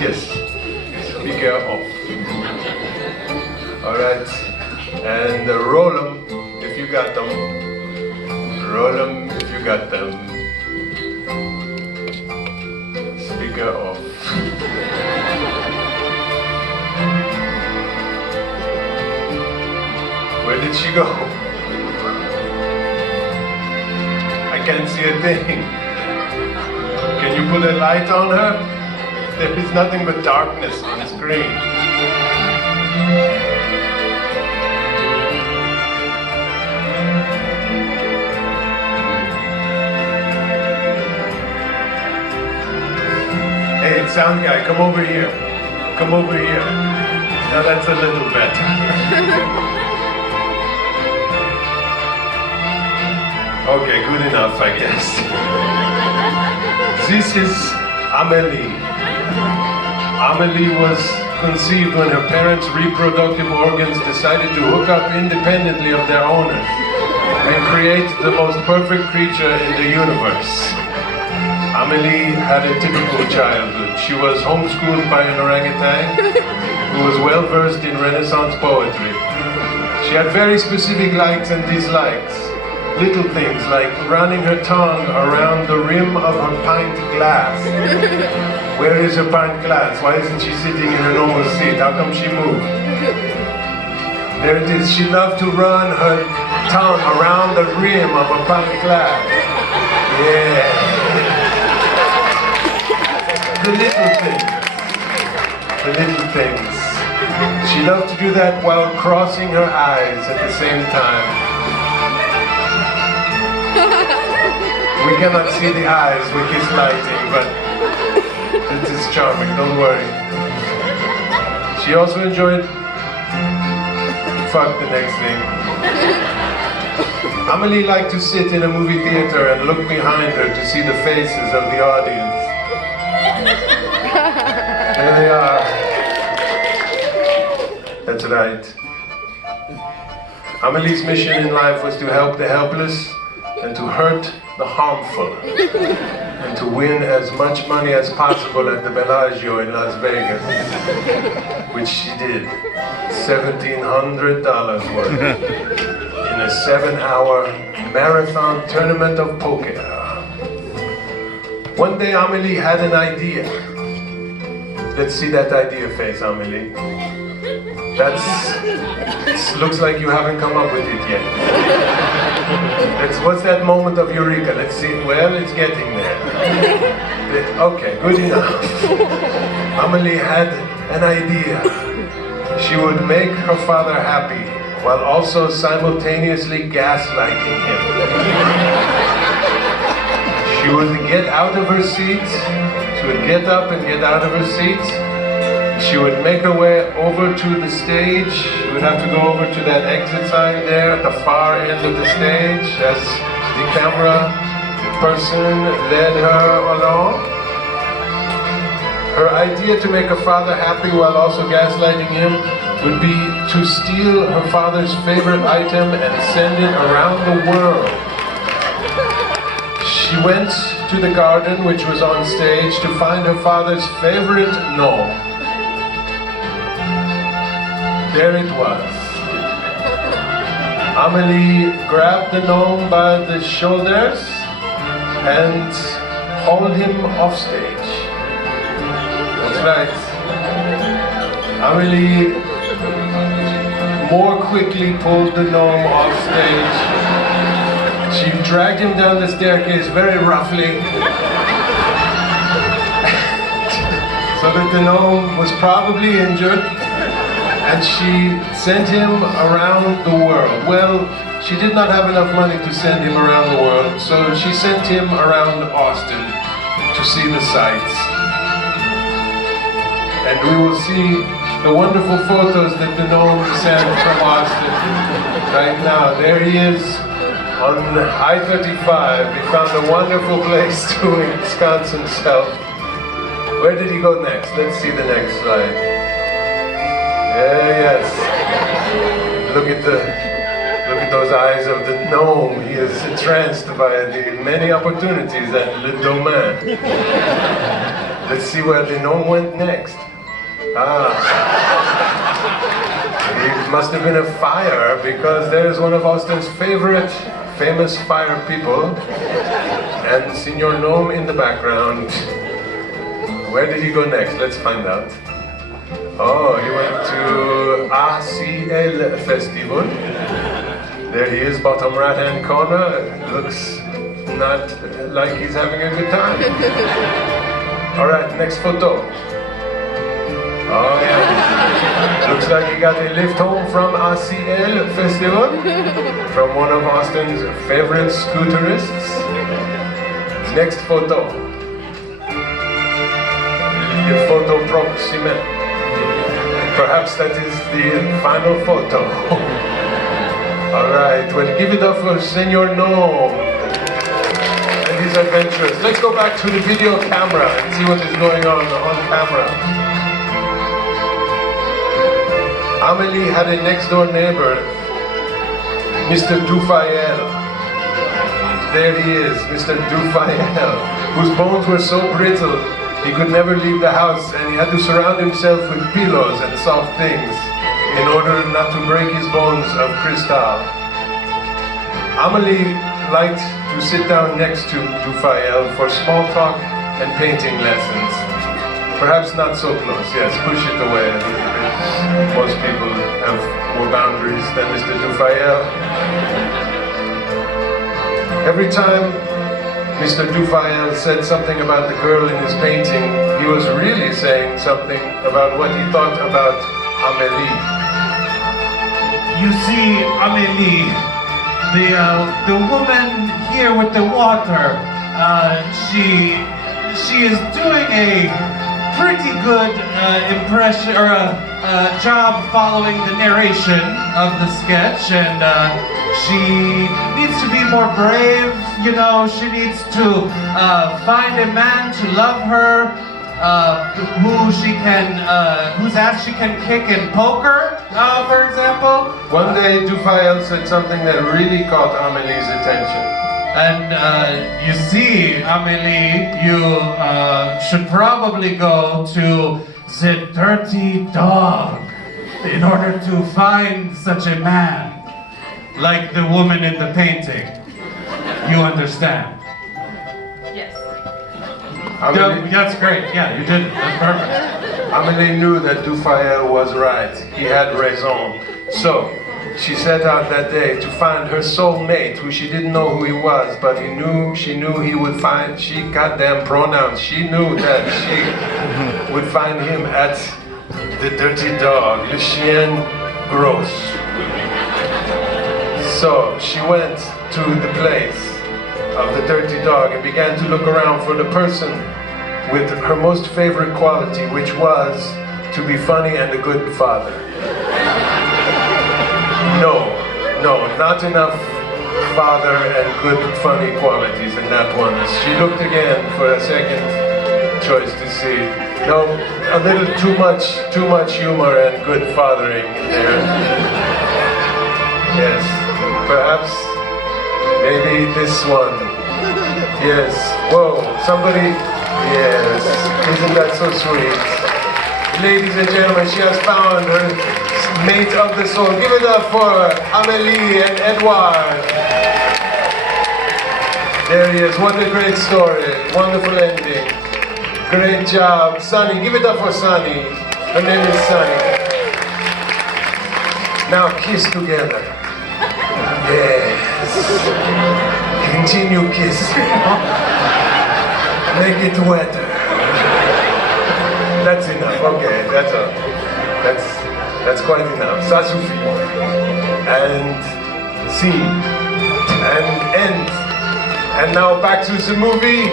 Yes, speaker off. Alright, and roll them if you got them. Roll them if you got them. Speaker off. Where did she go? I can't see a thing. Can you put a light on her? There is nothing but darkness on the screen. Hey, sound guy, come over here. Come over here. Now that's a little better. Okay, good enough, I guess. This is Amelie. Amelie was conceived when her parents' reproductive organs decided to hook up independently of their owners and create the most perfect creature in the universe. Amelie had a typical childhood. She was homeschooled by an orangutan who was well versed in Renaissance poetry. She had very specific likes and dislikes. Little things like running her tongue around the rim of her pint glass. Where is her pint glass? Why isn't she sitting in her normal seat? How come she moved? There it is. She loved to run her tongue around the rim of a pint glass. Yeah. The little things. The little things. She loved to do that while crossing her eyes at the same time. We cannot see the eyes with this lighting, but it is charming, don't worry. She also enjoyed fuck the next thing. Amelie liked to sit in a movie theater and look behind her to see the faces of the audience. There they are. That's right. Amelie's mission in life was to help the helpless and to hurt the harmful, and to win as much money as possible at the Bellagio in Las Vegas, which she did, $1,700 worth, in a 7-hour marathon tournament of poker. One day Amelie had an idea. Let's see that idea face, Amelie. Looks like you haven't come up with it yet. What's that moment of eureka? Let's see. Well, it's getting there. Okay, good enough. Amelie had an idea. She would make her father happy while also simultaneously gaslighting him. She would get out of her seat. She would get up and get out of her seat. She would make her way over to the stage. She would have to go over to that exit sign there at the far end of the stage as the camera person led her along. Her idea to make her father happy while also gaslighting him would be to steal her father's favorite item and send it around the world. She went to the garden, which was on stage, to find her father's favorite gnome. There it was. Amelie grabbed the gnome by the shoulders and hauled him off stage. That's right. Amelie more quickly pulled the gnome off stage. She dragged him down the staircase very roughly, so that the gnome was probably injured. And she sent him around the world. Well, she did not have enough money to send him around the world, so she sent him around Austin to see the sights. And we will see the wonderful photos that the gnome sent from Austin right now. There he is on I-35. He found a wonderful place to ensconce himself. Where did he go next? Let's see the next slide. Yes. Look at Look at those eyes of the gnome. He is entranced by the many opportunities at Le Domaine. Let's see where the gnome went next. It must have been a fire, because there's one of Austin's favorite famous fire people, and Signor Gnome in the background. Where did he go next? Let's find out. Oh, he went to ACL Festival. There he is, bottom right-hand corner. Looks not like he's having a good time. All right, next photo. Oh yeah. Looks like he got a lift home from ACL Festival, from one of Austin's favorite scooterists. Next photo. Le photo proxime. Perhaps that is the final photo. All right, well, give it up for Senor Gnome and his adventures. Let's go back to the video camera and see what is going on camera. Amelie had a next-door neighbor, Mr. Dufayel. There he is, Mr. Dufayel, whose bones were so brittle he could never leave the house, and he had to surround himself with pillows and soft things in order not to break his bones of crystal. Amelie liked to sit down next to Dufayel for small talk and painting lessons. Perhaps not so close, yes, push it away a little bit. Most people have more boundaries than Mr. Dufayel. Every time Mr. Dufayel said something about the girl in his painting, he was really saying something about what he thought about Amelie. You see, Amelie, the woman here with the water, she is doing a pretty good impression, or a job following the narration of the sketch, and she needs to be more brave, you know. She needs to find a man to love her, whose ass she can kick in poker, for example. One day Dufayel said something that really caught Amelie's attention. And you see, Amelie, you should probably go to the Dirty Dog in order to find such a man, like the woman in the painting. You understand? Yes. Amelie, That's great. Yeah, you did it. That's perfect. Amelie knew that Dufayel was right. He had raison. So, she set out that day to find her soulmate, who she didn't know who he was, but she knew he would find, she goddamn pronouns, she knew that she would find him at the Dirty Dog, Le Chien Gros. So she went to the place of the Dirty Dog and began to look around for the person with her most favorite quality, which was to be funny and a good father. No, not enough father and good funny qualities in that one. She looked again for a second choice to see. No, a little too much humor and good fathering there. Yes, perhaps, maybe this one. Yes, whoa, somebody, yes, isn't that so sweet? Ladies and gentlemen, she has found her mate of the soul. Give it up for Amelie and Edouard. There he is. What a great story. Wonderful ending. Great job. Sunny. Give it up for Sunny. Her name is Sunny. Now kiss together. Yes. Continue kissing. Make it wetter. That's enough. Okay, that's all. That's quite enough. Ça suffit. And scene. And end. And now back to the movie.